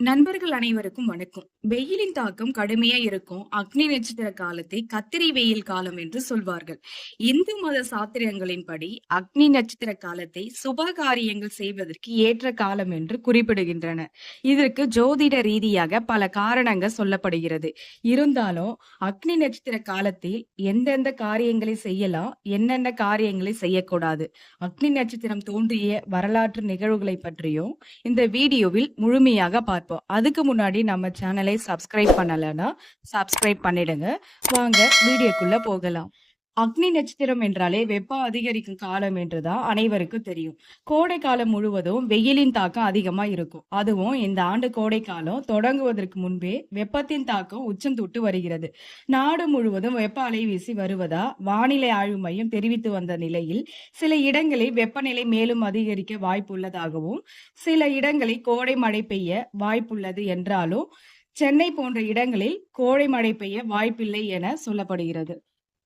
நண்பர்கள் அனைவருக்கும் வணக்கம். வெயிலின் தாக்கம் கடுமையா இருக்கும். அக்னி நட்சத்திர காலத்தை கத்திரி வெயில் காலம் என்று சொல்வார்கள். இந்து மத சாத்திரங்களின்படி அக்னி நட்சத்திர காலத்தை சுப காரியங்கள் செய்வதற்கு ஏற்ற காலம் என்று குறிப்பிடுகின்றன. இதற்கு ஜோதிட ரீதியாக பல காரணங்கள் சொல்லப்படுகிறது. இருந்தாலும் அக்னி நட்சத்திர காலத்தில் எந்தெந்த காரியங்களை செய்யலாம் என்னென்ன காரியங்களை செய்யக்கூடாது அக்னி நட்சத்திரம் தோன்றிய வரலாற்று நிகழ்வுகளை பற்றியும் இந்த வீடியோவில் முழுமையாக பார்ப்போம் அதுக்கு முன்னாடி நம்ம சேனலை சப்ஸ்கிரைப் பண்ணலைன்னா சப்ஸ்கிரைப் பண்ணிடுங்க. வாங்க வீடியோக்குள்ளே போகலாம். அக்னி நட்சத்திரம் என்றாலே வெப்பம் அதிகரிக்கும் காலம் என்றுதான் அனைவருக்கும் தெரியும். கோடை காலம் முழுவதும் வெயிலின் தாக்கம் அதிகமா இருக்கும். அதுவும் இந்த ஆண்டு கோடை காலம் தொடங்குவதற்கு முன்பே வெப்பத்தின் தாக்கம் உச்சம் தொட்டு வருகிறது. நாடு முழுவதும் வெப்ப அலை வீசி வருவதா வானிலை ஆய்வு மையம் தெரிவித்து வந்த நிலையில் சில இடங்களில் வெப்பநிலை மேலும் அதிகரிக்க வாய்ப்புள்ளதாகவும் சில இடங்களில் கோடை மழை பெய்ய வாய்ப்புள்ளது என்றாலும் சென்னை போன்ற இடங்களில் கோடை மழை பெய்ய வாய்ப்பில்லை என சொல்லப்படுகிறது.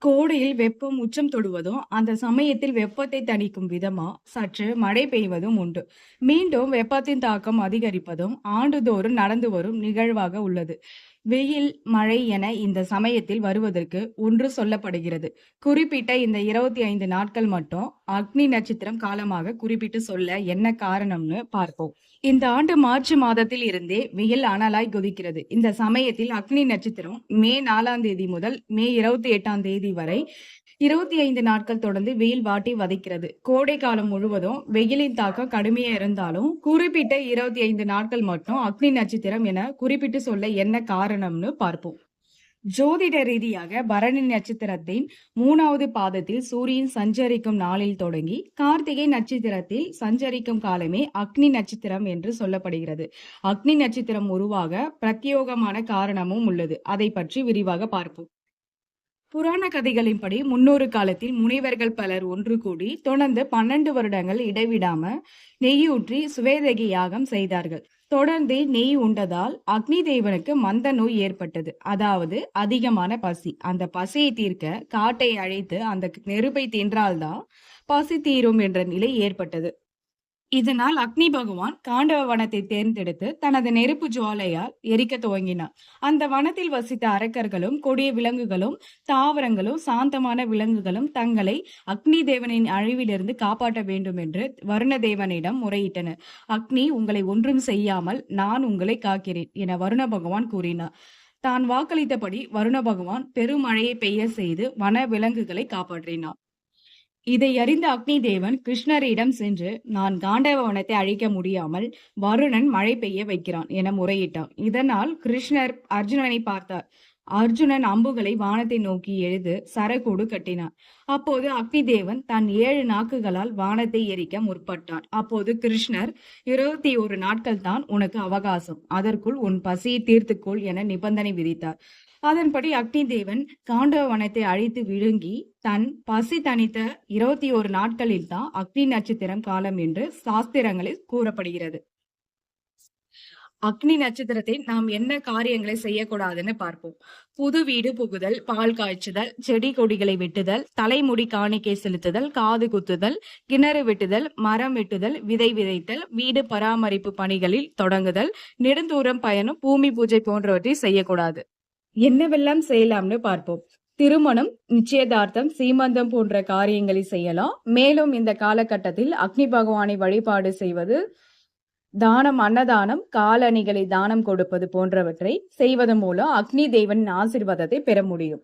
கோடையில் வெப்பம் உச்சம் தொடுவதும் அந்த சமயத்தில் வெப்பத்தை தணிக்கும் விதமா சற்று மழை பெய்வதும் உண்டு. மீண்டும் வெப்பத்தின் தாக்கம் அதிகரிப்பதும் ஆண்டுதோறும் நடந்து வரும் நிகழ்வாக உள்ளது. வெயில் மழை என இந்த சமயத்தில் வருவதற்கு ஒன்று சொல்லப்படுகிறது. குறிப்பிட்ட இந்த இருபத்தி ஐந்து நாட்கள் மட்டும் அக்னி நட்சத்திரம் காலமாக குறிப்பிட்டு சொல்ல என்ன காரணம்னு பார்ப்போம். இந்த ஆண்டு மார்ச் மாதத்தில் இருந்தே வெயில் அனலாய் குதிக்கிறது. இந்த சமயத்தில் அக்னி நட்சத்திரம் மே நாலாம் தேதி முதல் மே இருபத்தி எட்டாம் தேதி வரை இருபத்தி ஐந்து நாட்கள் தொடர்ந்து வெயில் வாட்டி வதைக்கிறது. கோடை காலம் முழுவதும் வெயிலின் தாக்கம் கடுமையா இருந்தாலும் குறிப்பிட்ட இருபத்தி ஐந்து நாட்கள் மட்டும் அக்னி நட்சத்திரம் என குறிப்பிட்டு சொல்ல என்ன காரணம்னு பார்ப்போம். ஜோதிட ரீதியாக பரணி நட்சத்திரத்தின் மூணாவது பாதத்தில் சூரியன் சஞ்சரிக்கும் நாளில் தொடங்கி கார்த்திகை நட்சத்திரத்தில் சஞ்சரிக்கும் காலமே அக்னி நட்சத்திரம் என்று சொல்லப்படுகிறது. அக்னி நட்சத்திரம் உருவாக பிரத்யோகமான காரணமும் உள்ளது. அதை பற்றி விரிவாக பார்ப்போம். புராண கதைகளின்படி முன்னொரு காலத்தில் முனிவர்கள் பலர் ஒன்று கூடி தொடர்ந்து பன்னெண்டு வருடங்கள் இடைவிடாம நெய்யூற்றி சுவேதகி யாகம் செய்தார்கள். தொடர்ந்து நெய் உண்டதால் அக்னி தேவனுக்கு மந்த நோய் ஏற்பட்டது. அதாவது அதிகமான பசி. அந்த பசியை தீர்க்க காட்டை அழைத்து அந்த நெருப்பை தின்றால்தான் பசி தீரும் என்ற நிலை ஏற்பட்டது. இதனால் அக்னி பகவான் காண்டவ வனத்தை தேர்ந்தெடுத்து தனது நெருப்பு ஜுவாலையால் எரிக்க துவங்கினார். அந்த வனத்தில் வசித்த அரக்கர்களும் கொடிய விலங்குகளும் தாவரங்களும் சாந்தமான விலங்குகளும் தங்களை அக்னி தேவனின் அழிவிலிருந்து காப்பாற்ற வேண்டும் என்று வருண தேவனிடம் முறையிட்டனர். அக்னி உங்களை ஒன்றும் செய்யாமல் நான் உங்களை காக்கிறேன் என வருண பகவான் கூறினார். தான் வாக்களித்தபடி வருண பகவான் பெருமழையை பெய்ய செய்து வன விலங்குகளை காப்பாற்றினார். இதை அறிந்த அக்னி தேவன் கிருஷ்ணரிடம் சென்று நான் காண்டவ வனத்தை அழிக்க முடியாமல் வருணன் மழை பெய்ய வைக்கிறான் என முறையிட்டான். இதனால் கிருஷ்ணர் அர்ஜுனனை பார்த்தார். அர்ஜுனன் அம்புகளை வானத்தை நோக்கி எழுது சரக்கூடு கட்டினான். அப்போது அக்னி தேவன் தன் ஏழு நாக்குகளால் வானத்தை எரிக்க முற்பட்டான். அப்போது கிருஷ்ணர் இருபத்தி ஒரு நாட்கள் தான் உனக்கு அவகாசம். அதற்குள் உன் பசியை தீர்த்துக்கொள் என நிபந்தனை விதித்தார். அதன்படி அக்னி தேவன் காண்டவ வனத்தை அழித்து விழுங்கி தன் பசி தனித்த இருபத்தி ஒரு நாட்களில் தான் அக்னி நட்சத்திரம் காலம் என்று சாஸ்திரங்களில் கூறப்படுகிறது. அக்னி நட்சத்திரத்தை நாம் என்ன காரியங்களை செய்யக்கூடாதுன்னு பார்ப்போம். புது வீடு புகுதல் பால் காய்ச்சுதல் செடி கொடிகளை வெட்டுதல் தலைமுடி காணிக்கை செலுத்துதல் காது குத்துதல் கிணறு வெட்டுதல் மரம் வெட்டுதல் விதை விதைத்தல் வீடு பராமரிப்பு பணிகளில் தொடங்குதல் நெடுந்தூரம் பயணம் பூமி பூஜை போன்றவற்றை செய்யக்கூடாது. என்னவெல்லாம் செய்யலாம்னு பார்ப்போம். திருமணம் நிச்சயதார்த்தம் சீமந்தம் போன்ற காரியங்களை செய்யலாம். மேலும் இந்த காலகட்டத்தில் அக்னி பகவானை வழிபாடு செய்வது தானம் அன்னதானம் காலணிகளை தானம் கொடுப்பது போன்றவற்றை செய்வதன் மூலம் அக்னி தேவனின் ஆசிர்வாதத்தை பெற முடியும்.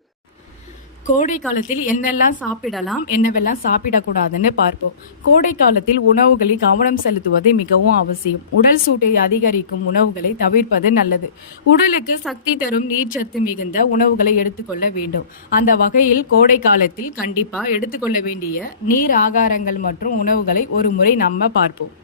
கோடை காலத்தில் என்னெல்லாம் சாப்பிடலாம் என்னவெல்லாம் சாப்பிடக்கூடாதுன்னு பார்ப்போம். கோடை காலத்தில் உணவுகளில் கவனம் செலுத்துவது மிகவும் அவசியம். உடல் சூட்டை அதிகரிக்கும் உணவுகளை தவிர்ப்பது நல்லது. உடலுக்கு சக்தி தரும் நீர்ச்சத்து மிகுந்த உணவுகளை எடுத்துக்கொள்ள வேண்டும். அந்த வகையில் கோடை காலத்தில் கண்டிப்பாக எடுத்துக்கொள்ள வேண்டிய நீர் ஆகாரங்கள் மற்றும் உணவுகளை ஒரு முறை நம்ம பார்ப்போம்.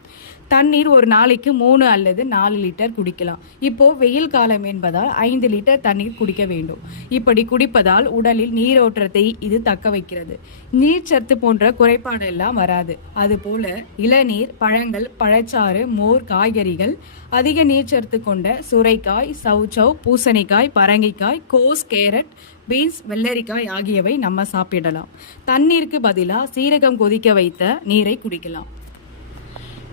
தண்ணீர் ஒரு நாளைக்கு மூணு அல்லது நாலு லிட்டர் குடிக்கலாம். இப்போ வெயில் காலம் என்பதால் ஐந்து லிட்டர் தண்ணீர் குடிக்க வேண்டும். இப்படி குடிப்பதால் உடலில் நீரோட்டத்தை இது தக்க வைக்கிறது. நீர்ச்சத்து போன்ற குறைபாடு எல்லாம் வராது. அதுபோல இளநீர் பழங்கள் பழச்சாறு மோர் காய்கறிகள் அதிக நீர்ச்சத்து கொண்ட சுரைக்காய் சவுச்சவ் பூசணிக்காய் பரங்கிக்காய் கோஸ் கேரட் பீன்ஸ் வெள்ளரிக்காய் ஆகியவை நம்ம சாப்பிடலாம். தண்ணீருக்கு பதிலாக சீரகம் கொதிக்க வைத்த நீரை குடிக்கலாம்.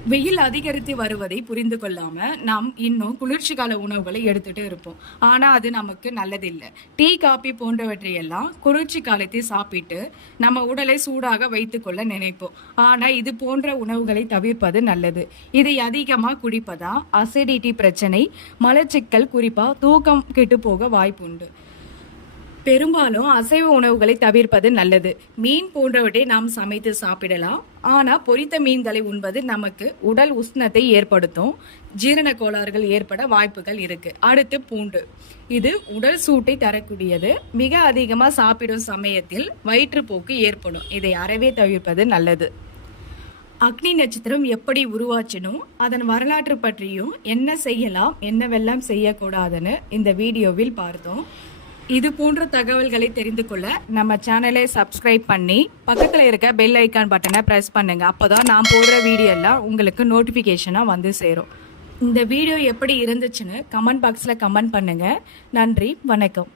வெயில் அதிகரித்து வருவதை புரிந்து கொள்ளாம நாம் இன்னும் குளிர்ச்சிகால உணவுகளை எடுத்துட்டு இருப்போம். ஆனா அது நமக்கு நல்லதில்லை. டீ காபி போன்றவற்றை எல்லாம் குளிர்ச்சி காலத்தை சாப்பிட்டு நம்ம உடலை சூடாக வைத்துக்கொள்ள நினைப்போம். ஆனா இது போன்ற உணவுகளை தவிர்ப்பது நல்லது. இதை அதிகமா குடிப்பதா அசிடிட்டி பிரச்சனை மலச்சிக்கல் குறிப்பா தூக்கம் கெட்டு போக வாய்ப்புண்டு. பெரும்பாலும் அசைவ உணவுகளை தவிர்ப்பது நல்லது. மீன் போன்றவற்றை நாம் சமைத்து சாப்பிடலாம். ஆனால் பொரித்த மீன்களை உண்பது நமக்கு உடல் உஷ்ணத்தை ஏற்படுத்தும். ஜீரண கோளாறுகள் ஏற்பட வாய்ப்புகள் இருக்கு. அடுத்து பூண்டு. இது உடல் சூட்டை தரக்கூடியது. மிக அதிகமாக சாப்பிடும் சமயத்தில் வயிற்றுப்போக்கு ஏற்படும். இதை அறவே தவிர்ப்பது நல்லது. அக்னி நட்சத்திரம் எப்படி உருவாச்சினும் அதன் வரலாற்று பற்றியும் என்ன செய்யலாம் என்னவெல்லாம் செய்யக்கூடாதுன்னு இந்த வீடியோவில் பார்த்தோம். இது போன்ற தகவல்களை தெரிந்து கொள்ள நம்ம சேனலை சப்ஸ்கிரைப் பண்ணி பக்கத்தில் இருக்க பெல் ஐக்கான் பட்டனை ப்ரெஸ் பண்ணுங்க. அப்போதான் நான் போடுற வீடியோ எல்லாம் உங்களுக்கு நோட்டிஃபிகேஷனாக வந்து சேரும். இந்த வீடியோ எப்படி இருந்துச்சுன்னு கமெண்ட் பாக்ஸில் கமெண்ட் பண்ணுங்க. நன்றி வணக்கம்.